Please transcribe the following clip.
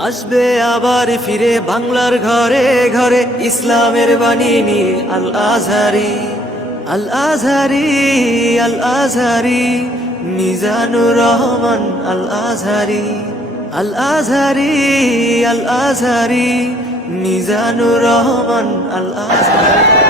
আসবে আবার ফিরে বাংলার ঘরে ঘরে, ইসলামের বাণী নিয়ে আল আজহারি আল আজহারি আল আজহারি মিজানুর রহমান আল আজহারি আল আজহারি আল আজহারি মিজানুর রহমান আল আজহারি